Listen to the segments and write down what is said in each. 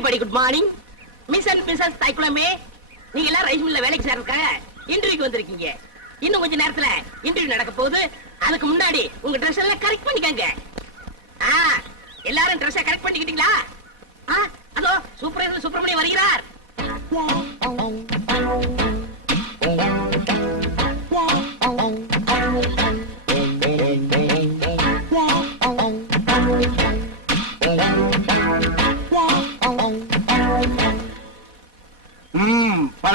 Everybody good morning miss and missus தைக்குளமே நீங்க எல்லாம் rice மில்ல வேலைக்கு சேர்க்க இன்டர்வியூக்கு வந்திருக்கீங்க. இன்னும் கொஞ்ச நேரத்துல இன்டர்வியூ நடக்க போகுது. அதுக்கு முன்னாடி உங்க ட்ரெஸ் எல்லாம் கரெக்ட் பண்ணிக்கங்க. ஆ, எல்லாரும் ட்ரெஸ்ஸை கரெக்ட் பண்ணிக்கிட்டீங்களா? ஆ, அதோ சூப்பர் சுப்பிரமணியம் வருகிறார்.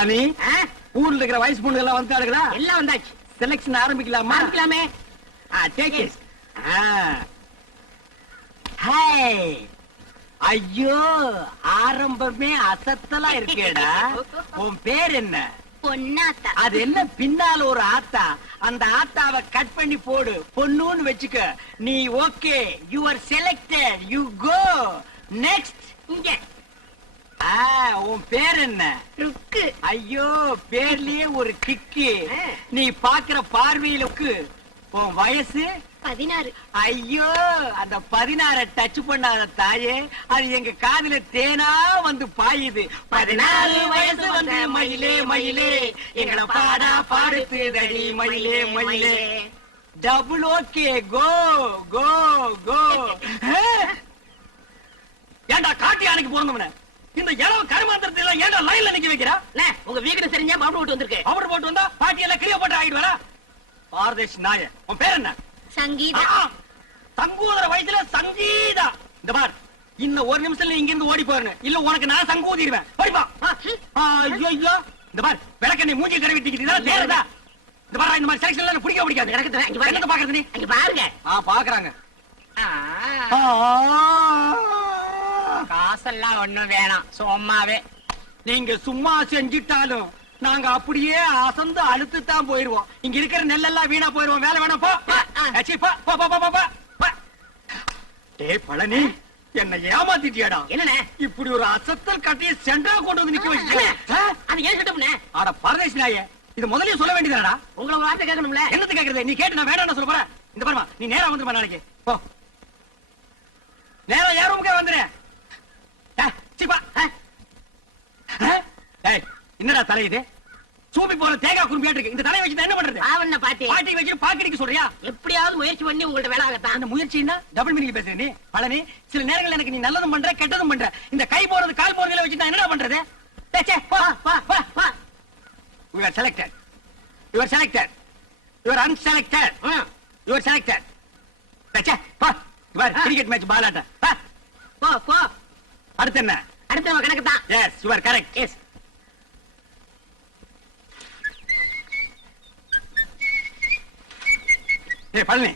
ம் பழனி ஆ, ஊர்ல இருக்கிற வயசு பொண்ணுங்க எல்லாம் வந்துட்டாளுங்களா எல்லாம் வந்தாச்சு. செலக்ஷன் ஆரம்பிக்கலாமா? ஆரம்பிக்கலாமே. டேக் இட் ஹாய் ஐயோ ஆரம்பமே அசத்தலா இருக்கேடா. உன் பேர் என்ன? பொன்னாத்தா. அது என்ன? பின்னால ஒரு ஆத்தா. அந்த ஆத்தாவை கட் பண்ணி போடு. பொண்ணுன்னு வச்சுக்க. நீ okay you are selected you go next இங்க. உன் பேர் என்ன? ஐயோ பேர்லயே ஒரு கிக்கு. நீ பாக்குற பார்வையிலுக்கு உன் வயசு? பதினாறு. ஐயோ அந்த பதினாற டச் பண்ணாத தாயே அது எங்க காதுல தேனா வந்து பாயுது. பதினாறு வயசு வந்து மயிலே மயிலே. எங்களை பாடா பாடுத்துதடி மயிலே மயிலே. டபுள் ஓகே கோ கோ கோ ஏண்டா காட்டி அன்னைக்கு பிறந்தவன இந்த இளவு கருமாந்திரத்தை எல்லாம் ஏண்டா லைன்ல நிக்க வைக்கிறா? அண்ணே, உங்க வீக்கெண்ட் தெரிஞ்சா பவுடர் விட்டு வந்திருக்கு. அவர் போட்டு வந்தா பாட்டி எல்லாம் கிளிய போட்டு ஆயிடுவாரா பாரதேஷ் நாய உன் பேர் என்ன? சங்கீதா. ஆ, சங்கூதர வயசுல சங்கீதா. இந்த பார் இன்னும் ஒரு நிமிஷத்துல இங்க இருந்து ஓடி போறேன் இல்ல உனக்கு நான் சங்கூதிடுவேன். படிப்பா ஐயோ இந்த பார் விளக்கண்ணை மூஞ்சி கழுவிட்டிக்கிட்டு இதெல்லாம் தேறதா இந்த பார் இந்த மாதிரி செலக்ஷன் எல்லாம் பிடிக்க பிடிக்காது. எனக்கு தெரியும். இங்க பாருங்க. என்னத்த பாக்குறது நீ? அங்க பாருங்க. ஆ பாக்குறாங்க. ஆ, காசெல்லாம் ஒண்ணும் வேணாம். சும்மாவே. நீங்க சும்மா செஞ்சிட்டாலும் நாங்க அப்படியே அசந்து அழுத்து தான் போயிருவோம். இங்க இருக்கிற நெல்லெல்லாம் வீணா போயிருவோம். வேலை வேணாம். போ. டேய் பழனி என்ன ஏமாத்திட்டியாடா? என்னண்ணே? இப்படி ஒரு அசத்தல் கட்டிய சென்டரா கொண்டு வந்து நிக்க வச்சு அது ஏன் சட்டம்ண்ணே ஆட பரதேஷ் நாயே இது முதல்லயே சொல்ல வேண்டியதாடா உங்களை உங்க வார்த்தை கேட்கணும்ல? என்னத்து கேக்குறது? நீ கேட்டு நான் வேண்டாம்னு சொல்ல போறேன். இந்த பாருமா நீ நேரா வந்துருமா நாளைக்கு. போ. நேரா யார் ரூமுக்கே வந்துரு ஏ, சீ, பா. ஏ. ஏ? ஏய், என்னடா தலை இது? சூப்பி போற தேங்காய் குறும்பியாட்டு இருக்கு. இந்த தலையை வச்சு என்ன பண்றது? ஆவண்ண பாட்டி. பாட்டி வச்சு பாக்கடிக்க சொல்றியா? எப்படியாவது முயற்சி பண்ணி உங்கள்ட்ட வேலை ஆகத்தான் அந்த முயற்சின்னா டபுள் மீனிங் பேசுற நீ பழனி. சில நேரங்கள்ல எனக்கு நீ நல்லதும் பண்ற கெட்டதும் பண்ற. இந்த கை போறது கால் போறதுல வச்சு நான் என்னடா பண்றது? டே, சே, போ, போ, போ, போ. You are selected. You are selected. You are unselected. ம், You are selected. டே, சே, போ. இவர் கிரிக்கெட் மேட்ச் பால் ஆட்ட போ. போ அடுத்து என்ன? அடுத்த கணக்கு தான் yes you are correct yes Palani.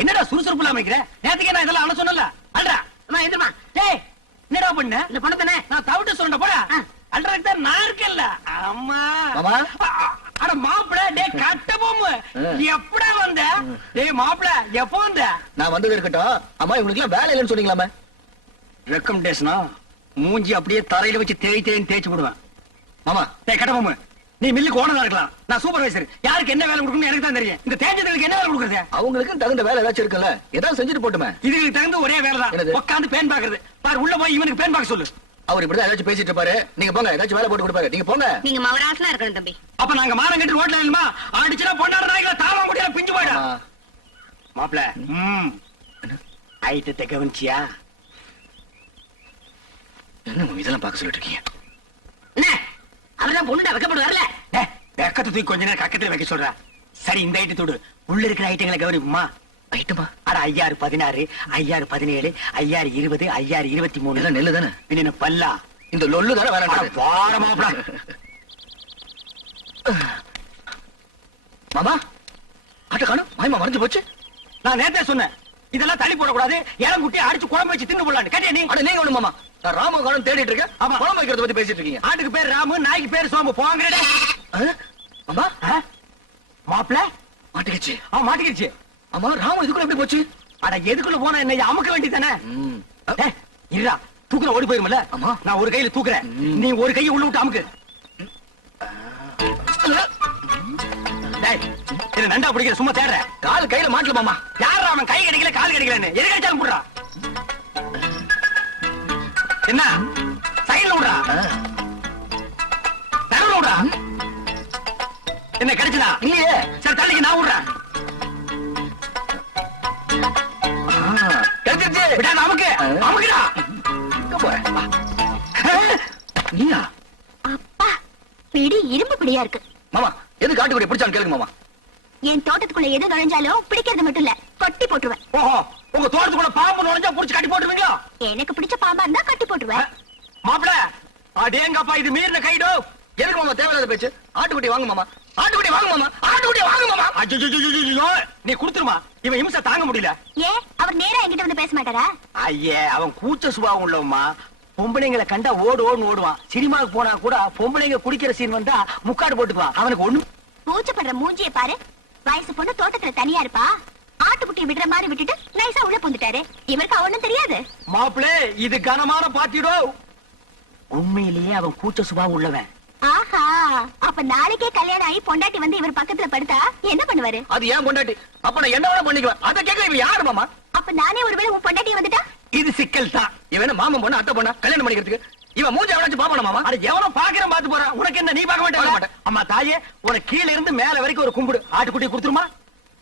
என்னடா சுறுசுறுப்பு இல்லாம இருக்கிற நேத்துக்கே நான் இதெல்லாம் அவன சொன்னல அல்றா அம்மா எந்திரமா. டேய் என்னடா பண்ண? இந்த பணம் தானே. நான் தவிட்டு சொல்றேன் போடா. தான் நான் இருக்கேன்ல. அம்மா. அட மாப்பிள டேய் கட்ட பொம்மு. எப்படா வந்த? டேய் மாப்பிள எப்போ வந்த? நான் வந்தது இருக்கட்டும். அம்மா இவங்களுக்கு எல்லாம் வேலை இல்லைன்னு சொன்னீங்களாமே ரெக்கமெண்டேஷனா மூஞ்சி அப்படியே தரையில வச்சு தேய் தேய்ன்னு தேய்ச்சு விடுவேன் மாமா. டேய் கட்ட பொம்மு. நீ மில்லுக்கு ஓனரா இருக்கலாம். நான் சூப்பர்வைசர் யாருக்கு என்ன வேலை கொடுக்கணும் எனக்கு தான் தெரியும். இந்த தேஞ்சதுக்கு என்ன வேலை கொடுக்குறது? அவங்களுக்கு தகுந்த வேலை ஏதாச்சும் இருக்குல்ல? ஏதாவது செஞ்சுட்டு போட்டுமே. இதுக்கு தகுந்த ஒரே வேலை தான்? உட்காந்து பேன் பாக்குறது பாரு உள்ள போய் இவனுக்கு பேன் பார்க்க சொல்லு. அவர் இப்படிதான் ஏதாச்சும் பேசிட்டு இருப்பாரு. நீங்க போங்க ஏதாச்சும் வேலை போட்டு கொடுப்பாரு. நீங்க போங்க. நீங்க மவராசனா இருக்கணும் தம்பி. அப்ப நாங்க மானம் கட்டி ரோட்ல இல்லமா அடிச்சுனா பொண்ணாட நாய்களை தாவ முடியல பிஞ்சு போயிடா ஆ, மாப்ள ம். ஐட்டத்தை கவனிச்சியா? என்ன இதெல்லாம் பார்க்க சொல்லிட்டு இருக்கீங்க? என்ன? அவர்தான் பொண்ணு வைக்கப்பட்டு வரல வெக்கத்தை தூக்கி கொஞ்ச நேரம் கக்கத்துல வைக்க சொல்றா. சரி இந்த ஐட்டு தொடு. உள்ள இருக்கிற ஐட்டங்களை கவனிப்புமா ஐட்டமா அட ஐயாறு பதினாறு ஐயாறு பதினேழு ஐயாறு இருபது ஐயாறு இருபத்தி மூணு. நெல்லு தானே? பின்ன பல்லா? இந்த லொல்லு தானே மாப்ள மாமா ஆட்ட காணும். மாயமா மறைஞ்சு போச்சு. நான் நேத்தே சொன்னேன். இதெல்லாம் தள்ளி போடக்கூடாது. இளம் குட்டி அடிச்சு குழம்பு வச்சு தின்னு போடலான்னு. அட நீங்க ஒண்ணு மாமா. ராம காணும் தேடிட்டு இருக்கேன். ஆமா. குழம்பு வைக்கிறத பத்தி பேசிட்டு இருக்கீங்க. ஆட்டுக்கு பேர் ராமு நாய்க்கு பேர் சோம்பு. போங்கடே. ஆ? மாமா மாப்பிள மாட்டிக்கிச்சு. அவன் மாட்டிக்கிடுச்சு ஆமா ராமு இதுக்குள்ள எப்படி போச்சு? அட எதுக்குள்ள போனா என்ன? அமுக்க வேண்டியதானே. இருடா. தூக்குற ஓடி போயிருமல ஆமா. நான் ஒரு கையில தூக்குறேன். நீ ஒரு கையை உள்ள விட்டு அமுக்கு. இது நண்டா பிடிக்கிற சும்மா தேடுற. கால் கையில மாட்டல மாமா. யார் அவன் கை கிடைக்கல கால் கிடைக்கலன்னு? எது கிடைச்சாலும் போடுறா? என்ன? சைடுல விடுறா. நடுவுல விடுறா. என்ன கிடைச்சதா? இல்லையே. சரி தள்ளிக்கு நான் விடுறேன். கிடைச்சிருச்சு. விடா நமக்கு நமக்குடா நீயா? அப்பா பிடி இரும்பு பிடியா இருக்கு. மாமா எது காட்டுக்குடி பிடிச்சான்னு கேளுங்க மாமா. என் தோட்டத்துக்குள்ள எது நுழைஞ்சாலும் பிடிக்கிறது மட்டும் இல்ல கொட்டி போட்டுருவேன். ஓஹோ உங்க தோட்டத்துக்குள்ள பாம்பு நுழைஞ்சா புடிச்சு கட்டி போட்டுருவீங்களா? எனக்கு பிடிச்ச பாம்பா இருந்தா கட்டி போட்டுருவேன். மாப்பிள அடேங்கப்பா இது மீறின கைடோ. எதுக்கு மாமா தேவையில்லாத பேச்சு? ஆட்டுக்குட்டி வாங்க மாமா. ஆட்டுக்குட்டி வாங்க மாமா. ஆட்டுக்குட்டி வாங்க மாமா. அஜ்ஜோ நீ குடுத்துருமா. இவன் இம்சை தாங்க முடியல. ஏன் அவர் நேரா என்கிட்ட வந்து பேச மாட்டாரா? ஐயே அவன் கூச்ச சுபாவம் உள்ளவம்மா. பொம்பளைங்களை கண்டா ஓடு ஓடுன்னு ஓடுவான். சினிமாவுக்கு போனா கூட பொம்பளைங்க குடிக்கிற சீன் வந்தா முக்காடு போட்டுக்குவான். அவனுக்கு ஒண்ணு பூச்சப்படுற மூஞ்சிய பாரு. வயசு பொண்ணு தோட்டத்துல தனியா இருப்பா? ஆட்டுக்குட்டியை விடுற மாதிரி விட்டுட்டு நைஸா உள்ள புந்துட்டாரு இவருக்கு ஒண்ணும் தெரியாது. மாப்பிளே இது கனமான பாத்திடோ உண்மையிலேயே அவன் கூச்ச சுபாவம் உள்ளவன். ஆஹா அப்ப நாளைக்கே கல்யாணம் ஆகி பொண்டாட்டி வந்து இவர் பக்கத்துல படுத்தா என்ன பண்ணுவாரு? அது ஏன் பொண்டாட்டி? அப்ப நான் என்ன வேணா பண்ணிக்குவேன். அதை கேட்க இவன் யாரு மாமா? அப்ப நானே ஒருவேளை உன் பொண்டாட்டி வந்துட்டா? இது சிக்கல் தான். இவன் மாமன் பொண்ணு அத்தை பொண்ணா? கல்யாணம் பண்ணிக்கிறதுக்கு? இவன் மூஞ்சி எவனாச்சும் பாப்பானா மாமா. அட எவனோ பாக்குறேன் பாத்து போறான் உனக்கு என்ன நீ பார்க்க பார்க்க மாட்டே மாட்டேன். அம்மா தாயே உனக்கு கீழ இருந்து மேல வரைக்கும் ஒரு கும்பிடு. ஆட்டுக்குட்டி கொடுத்துருமா?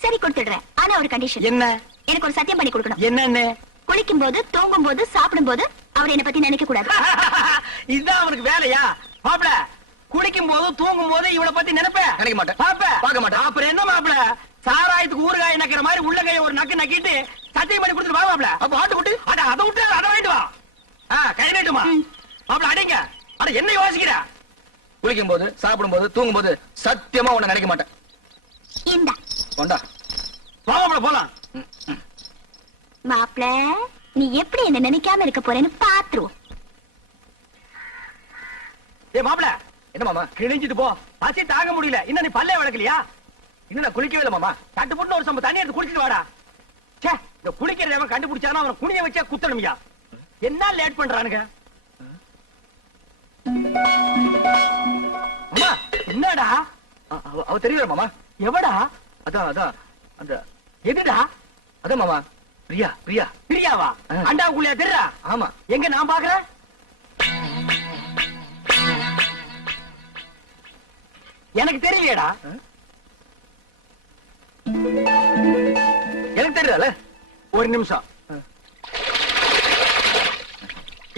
சரி கொடுத்துடுறேன். ஆனா ஒரு கண்டிஷன் என்ன? எனக்கு ஒரு சத்தியம் பண்ணி கொடுக்கணும். என்னன்னு? குளிக்கும் போது தூங்கும் போது சாப்பிடும் போது அவர் என்ன பத்தி நினைக்க கூடாது. இதுதான் அவனுக்கு வேலையா? மாப்பிள குளிக்கும் போது தூங்கும் போது இவளை பத்தி நினைப்ப? நினைக்க மாட்டேன். பாப்ப பார்க்க மாட்டேன். அப்புறம் என்ன மாப்பிள? சாராயத்துக்கு ஊறுகாய் நக்கிற மாதிரி உள்ளங்கைய ஒரு நக்கு நக்கிட்டு சத்தியம் பண்ணி கொடுத்துட்டு வா மாப்பிள. அப்ப ஆட்டுக்குட்டி? அட அதை விட்டு அதை வேண்டு வா. ஆ, கை நீட்டுமா? மாப்பிள அடிங்க. அட என்ன யோசிக்கிற? குளிக்கும் போது சாப்பிடும் போது தூங்கும் போது சத்தியமா உன்னை நினைக்க மாட்டேன். கொண்டா. வா மாப்பிள போலாம். மாப்பிள நீ எப்படி என்ன நினைக்காம இருக்க போறேன்னு பாத்துருவோம். ஏ மாப்பிள என்ன மாமா? கிழிஞ்சிட்டு போ. பசி தாங்க முடியல. இன்னும் நீ பல்லே வளர்க்கலையா? இன்னும் நான் குளிக்கவே இல்லை மாமா. தட்டு போட்டு ஒரு சம்ப தண்ணி எடுத்து குடிச்சிட்டு வாடா. ச்சே இந்த குளிக்கிறத அவன் கண்டுபிடிச்சானா? அவனை குனிய வச்சா குத்தணும்யா. என்ன லேட் பண்றானுங்க? மாமா என்னடா? அவ தெரியல மாமா? எவடா? அதான் அதான் அந்த எதுடா? அதான் மாமா. பிரியா பிரியா. பிரியாவா. அண்டாவுக்குள்ளயா தெரியா ஆமா. எங்க நான் பாக்குறேன் எனக்கு தெரியலையேடா. எனக்கு தெரியல. ஒரு நிமிஷம்.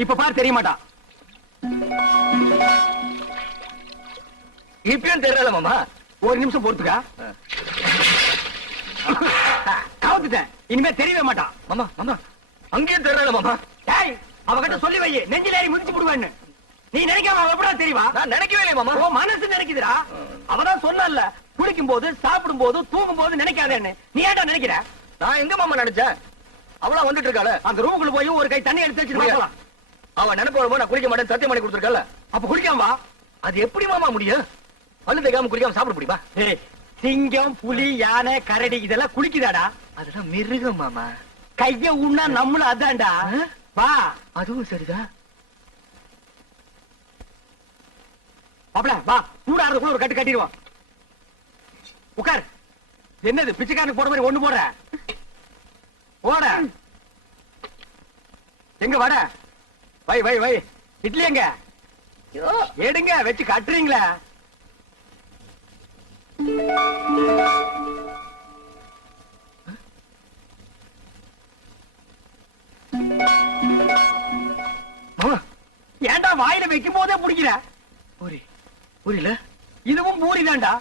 இப்ப பாரு தெரிய மாட்டான் இப்பயும் தெரியல மாமா. ஒரு நிமிஷம் பொறுத்துக்கா. கவுத்துட்டேன் இனிமே தெரியவே மாட்டான். மாமா மாமா. அங்கேயும் தெரியல மாமா. டேய் அவகிட்ட சொல்லி வை. நெஞ்சில ஏறி மிதிச்சு போடுவேன்னு. நீ நினைக்காம அவ எப்படா தெரியவா? நான் நினைக்கவே இல்லை மாமா. உன் மனசு நினைக்குதுடா. அவதான் சொன்னல குளிக்கும் போது சாப்பிடும் போது தூங்கும் போது நினைக்காதேன்னு. நீ ஏன்டா நினைக்கிற? நான் எங்க மாமா நினைச்சேன்? அவளா வந்துட்டு இருக்காள. அந்த ரூமுக்குள்ள போய் ஒரு கை தண்ணி எடுத்து வச்சுட்டு முடியாது. வரலாம் அவ நினைப்பு வரும்போது நான் குளிக்க மாட்டேன் சத்தியம் பண்ணி கொடுத்துருக்கல அப்ப குளிக்காம வா. அது எப்படி மாமா முடியும்? பல்லு தேய்க்காம குளிக்காம சாப்பிட முடியுமா? சிங்கம் புலி யானை கரடி இதெல்லாம் குளிக்குதாடா அதெல்லாம் மிருகம் மாமா. கைய உண்ணா நம்மளும் அதான்டா? வா. அதுவும் சரிதான் அப்பல வா. சூடாறதுக்குள்ள ஒரு கட்டு கட்டிடுவோம். உட்கார். என்னது பிச்சைக்காரனுக்கு போற மாதிரி ஒண்ணு போடுற? போட. எங்க வட? வை வை வை. இட்லி எங்க? எடுங்க வச்சு கட்டுறீங்களா. ஏன்டா வாயில வைக்கும் போதே பிடிக்கிற? பூரி பூரியில? இதுவும் பூரி தான்டா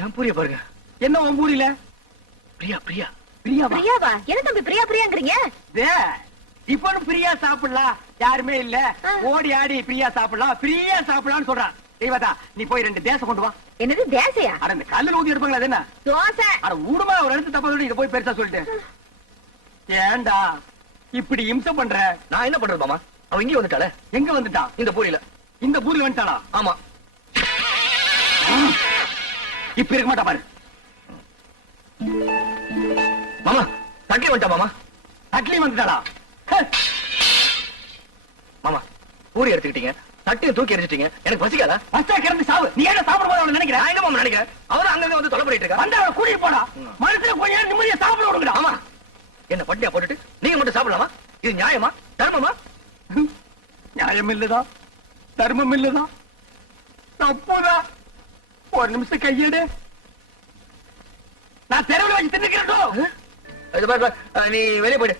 ஏன் பூரிய பாருங்க. என்ன உன் பூரியில? பிரியா பிரியா. பிரியாவா? பிரியாவா? என்ன தம்பி பிரியா பிரியாங்கிறீங்க? டே, இப்பனும் பிரியா சாப்பிடலாம். யாருமே இல்ல. ஓடி ஆடி பிரியா சாப்பிடலாம். பிரியா சாப்பிடலாம்னு சொல்றான். தெய்வதா நீ போய் ரெண்டு தேசம் கொண்டு வா. என்னது தேசையா? அட இந்த கல்லுல ஊதி எடுப்பாங்களா அது என்ன? தோசை. அட ஊடுமா ஒரு இடத்து தப்பா சொல்லி இத போய் பெருசா சொல்லிட்டு. ஏன்டா இப்படி இம்சை பண்ற? நான் என்ன பண்றது மாமா? அவ இங்கே வந்துட்டாளே. எங்க வந்துட்டான்? இந்த பூரியில. இந்த பூரி வந்துட்டாளா? ஆமா. இப்ப இருக்க மாட்டா பாரு. மாமா தட்டி வந்துட்டா மாமா? தட்லி வந்துட்டாளா? மாமா பூரி எடுத்துக்கிட்டீங்க தட்டியும் தூக்கி எரிச்சிட்டீங்க எனக்கு பசிக்காதா? பஸ்டா கிடந்து சாவு. நீ என்ன சாப்பிட போது அவளை நினைக்கிற? நான் என்ன மாமா நினைக்கிறேன்? அவரும் அங்கங்க வந்து தொலை பண்ணிட்டு இருக்கா வந்து கூட்டிட்டு போடா. மனசுல கொஞ்ச நேரம் நிம்மதியா சாப்பிட விடுங்கடா. ஆமா என்ன பட்டியா போட்டுட்டு நீங்க மட்டும் சாப்பிடலாமா? இது நியாயமா? தர்மமா? நியாயம் இல்லதா தர்மம் இல்லதான் தப்புதான் ஒரு நிமிஷம் கையெடு. நான் தெருவில் வச்சு தின்னுக்கிறேன் நீ வெளியே போயிடு.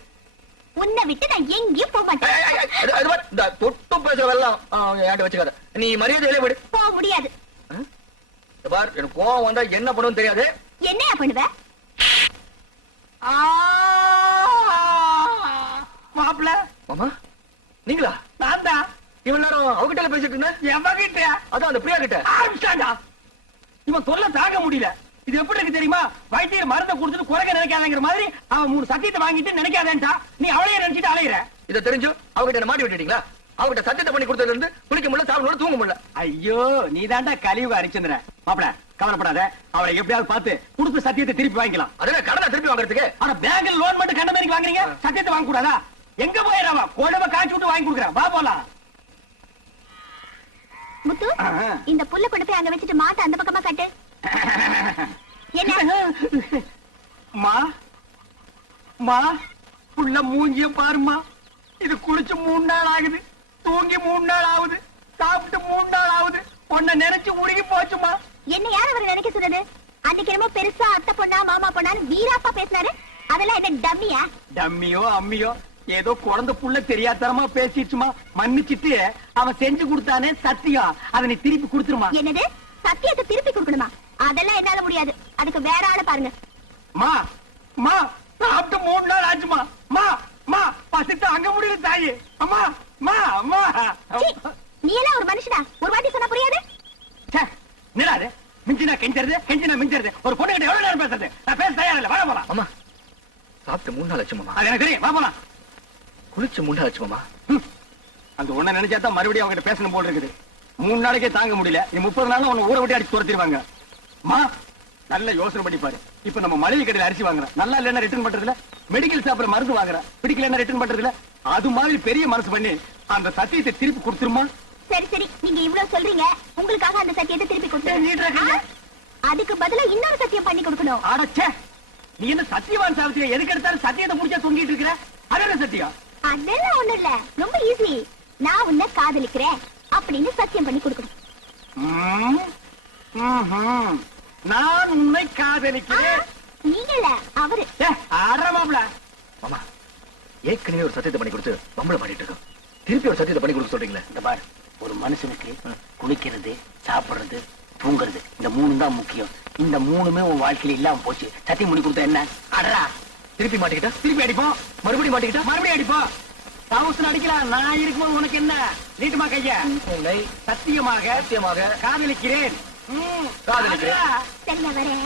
உன்னை விட்டு நான் எங்கேயும் போக மாட்டேன். தொட்டு பேசுறதெல்லாம் என்கிட்ட வச்சுக்காத. நீ மரியாதை வெளியே போயிடு போக முடியாது பாரு எனக்கு கோவம் வந்தா என்ன பண்ணுன்னு தெரியாது. என்னையா பண்ணுவ? மாப்பிள்ள. மாமா நீங்களா? நான் தான். இவ்வளவு நேரம் அவகிட்ட பேசிட்டு இருந்தேன்? எவகிட்ட அதான் அந்த பிரியா கிட்ட ஆரம்பிச்சாண்டா இவன் தொல்லை தாங்க முடியல. இது எப்படி இருக்கு தெரியுமா? வைத்தியர் மருந்தை கொடுத்துட்டு குறைக்க நினைக்காதங்கிற மாதிரி அவன் மூணு சத்தியத்தை வாங்கிட்டு நினைக்காதேன்டா நீ அவளையே நினைச்சிட்டு அலையிற. இதை தெரிஞ்சு அவகிட்ட என்ன மாட்டி விட்டுட்டீங்களா? அவகிட்ட சத்தியத்தை பண்ணி கொடுத்ததுல இருந்து குளிக்க முடியல சாப்பிட தூங்க முடியல. ஐயோ நீ தாண்டா கழிவு அரிச்சந்திர. மாப்பிள கவலைப்படாத. அவளை எப்படியாவது பார்த்து கொடுத்த சத்தியத்தை திருப்பி வாங்கிக்கலாம். அதெல்லாம் கடனை திருப்பி வாங்குறதுக்கு? ஆனா பேங்க்ல லோன் மட்டும் கண்ட மாதிரி வாங்குறீங்க? சத்தியத்தை வாங்க கூடாதா? எங்க போயிடாம குழம்பு காய்ச்சி விட்டு வாங்கி கொடுக்குறேன். வா போலாம். முத்து. இந்த புல்ல கொண்டு போய் அங்க வச்சுட்டு மாட்டை அந்த பக்கமா கட்டு என்ன மா மா புள்ள மூஞ்சிய பாருமா இது குளிச்சு மூணு நாள் ஆகுது. தூங்கி மூணு நாள் ஆகுது. சாப்பிட்டு மூணு நாள் ஆகுது. உன்னை நினைச்சு உருகி போச்சுமா என்ன யார் அவர் நினைக்க சொன்னது? அன்னைக்கு என்னமோ பெருசா அத்தை பொண்ணா மாமா பொண்ணான்னு வீராப்பா பேசினாரு. அதெல்லாம் என்ன டம்மியா? டம்மியோ அம்மியோ ஏதோ குழந்தை புள்ள தெரியாதனமா பேசிடுச்சுமா மன்னிச்சிட்டு அவன் செஞ்சு கொடுத்தானே சத்தியம். அதை நீ திருப்பி கொடுத்துருமா. என்னது? சத்தியத்தை திருப்பி கொடுக்கணுமா? அதெல்லாம் என்னால முடியாது. அதுக்கு வேற ஆளை பாருங்க. மா மா சாப்பிட்டு மூணு நாள் ஆச்சுமா? மா மா பசித்து அங்க முடியல தாயி. அம்மா மா அம்மா. நீ எல்லாம் ஒரு மனுஷனா? ஒரு வாட்டி சொன்னா புரியாது? நிலாது மிஞ்சினா கெஞ்சறது கெஞ்சினா மிஞ்சறது. ஒரு பொண்ணு கிட்ட எவ்வளவு நேரம் பேசுறது? நான் பேச தயார் இல்ல. வர போலாம் மாமா சாப்பிட்டு மூணு நாள் ஆச்சு மாமா. அது எனக்கு தெரியும். வா போலாம். குளிச்சு மூணு நாள் ஆச்சு மாமா. ஹம். அந்த ஒண்ண நினைச்சா தான் மறுபடியும் அவங்க பேசணும் போல இருக்குது. மூணு நாளைக்கே தாங்க முடியல. நீ முப்பது நாள் உன்னை ஊரை விட்டு அடிச்சு துரத்திடுவாங்க. மா நல்ல யோசனை பண்ணி பாரு. இப்ப நம்ம மளிகை கடையில அரிசி வாங்குறோம் நல்லா இல்லைன்னா ரிட்டர்ன் பண்றதுல மெடிக்கல் ஷாப்ல மருந்து வாங்குறோம் பிடிக்கலன்னா ரிட்டர்ன் பண்றதுல அது மாதிரி பெரிய மனசு பண்ணி அந்த சத்தியத்தை திருப்பி கொடுத்துருமா? சரி சரி. நீங்க இவ்வளவு சொல்றீங்க. உங்களுக்காக அந்த சத்தியத்தை திருப்பி கொடுத்து? அதுக்கு பதிலா இன்னொரு சத்தியம் பண்ணி கொடுக்கணும். அடச்சே நீ என்ன சத்தியவான் சாவித்திரி? எதுக்கு எடுத்தாலும் சத்தியத்தை முடிச்சா தொங்கிட்டு இருக்கிற? அது என்ன சத்தியம்? அதெல்லாம் ஒண்ணும் இல்ல. ரொம்ப ஈஸி நான் உன்னை காதலிக்கிறேன் அப்படின்னு சத்தியம் பண்ணி கொடுக்கணும். நான் உன்னை காதலிக்கிறேன். நீங்க இல்ல அவரு. ஏ, ஆடுற மாப்பிள மாமா ஏற்கனவே ஒரு சத்தியத்தை பண்ணி கொடுத்து பம்பளை பண்ணிட்டு இருக்கோம். திருப்பி ஒரு சத்தியத்தை பண்ணி கொடுக்க சொல்றீங்களே? இந்த பார் ஒரு மனுஷனுக்கு குளிக்கிறது சாப்பிடுறது தூங்குறது இந்த மூணு தான் முக்கியம். இந்த மூணுமே உன் வாழ்க்கையில இல்லாம போச்சு. சத்தியம் பண்ணி கொடுத்தா என்ன? அடரா திருப்பி மாட்டிக்கிட்டா? திருப்பி அடிப்போம்? மறுபடியும் மாட்டிக்கிட்டா? மறுபடியும் அடிப்போம். தவசன் அடிக்கலாம். நான் இருக்கும்போது உனக்கு என்ன? நீட்டுமா கைய? சத்தியமாக சத்தியமாக காதலிக்கிறேன். காதலிக்கிறேன். நான் வரேன்